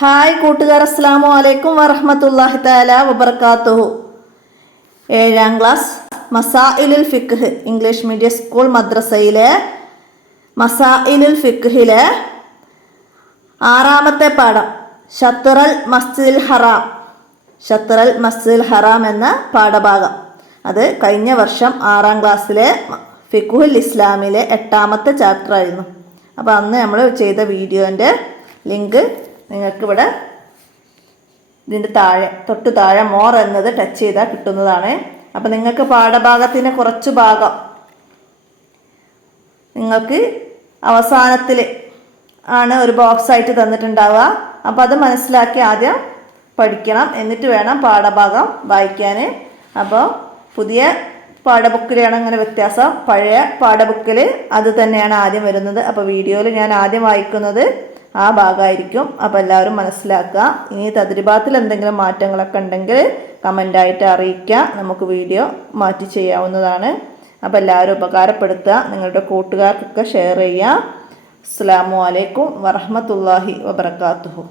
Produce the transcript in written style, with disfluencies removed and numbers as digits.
Hi കൂട്ടുകാർ, അസ്സലാമു അലൈക്കും വറഹ്മത്തുള്ളാഹി തആല വബറകാതുഹു. 7ാം ക്ലാസ് മസായിലുൽ ഫിഖ് ഇംഗ്ലീഷ് മീഡിയം സ്കൂൾ മദ്രസയിലെ മസായിലുൽ ഫിഖിലെ 6ാമത്തെ പാഠം ഷത്റൽ മസ്ജിദിൽ ഹറാം. ഷത്റൽ മസ്ജിദിൽ ഹറാം എന്ന പാഠഭാഗം അത് കഴിഞ്ഞ വർഷം 6ാം ക്ലാസ്സിലെ ഫിഖുൽ ഇസ്ലാമിലെ 8ാമത്തെ ചാപ്റ്റർ ആയിരുന്നു. അപ്പോൾ അന്ന് നമ്മൾ ചെയ്ത വീഡിയോൻ്റെ ലിങ്ക് നിങ്ങൾക്കിവിടെ ഇതിൻ്റെ തൊട്ട് താഴെ മോർ എന്നത് ടച്ച് ചെയ്താൽ കിട്ടുന്നതാണ്. അപ്പം നിങ്ങൾക്ക് പാഠഭാഗത്തിൻ്റെ കുറച്ച് ഭാഗം നിങ്ങൾക്ക് അവസാനത്തിൽ ആണ് ഒരു ബോക്സ് ആയിട്ട് തന്നിട്ടുണ്ടാവുക. അപ്പോൾ അത് മനസ്സിലാക്കി ആദ്യം പഠിക്കണം, എന്നിട്ട് വേണം പാഠഭാഗം വായിക്കാൻ. അപ്പോൾ പുതിയ പാഠബുക്കിലാണ് അങ്ങനെ വ്യത്യാസം. പഴയ പാഠബുക്കിൽ അത് തന്നെയാണ് ആദ്യം വരുന്നത്. അപ്പോൾ വീഡിയോയിൽ ഞാൻ ആദ്യം വായിക്കുന്നത് ആ ഭാഗമായിരിക്കും. അപ്പോൾ എല്ലാവരും മനസ്സിലാക്കുക. ഇനി തദ്രിബാത്തിൽ എന്തെങ്കിലും മാറ്റങ്ങളൊക്കെ ഉണ്ടെങ്കിൽ കമൻ്റായിട്ട് അറിയിക്കുക, നമുക്ക് വീഡിയോ മാറ്റി ചെയ്യാവുന്നതാണ്. അപ്പോൾ എല്ലാവരും ഉപകാരപ്പെടുത്തുക, നിങ്ങളുടെ കൂട്ടുകാർക്കൊക്കെ ഷെയർ ചെയ്യുക. അസ്സലാമു അലൈക്കും വറഹ്മത്തുള്ളാഹി വബറകാതുഹു.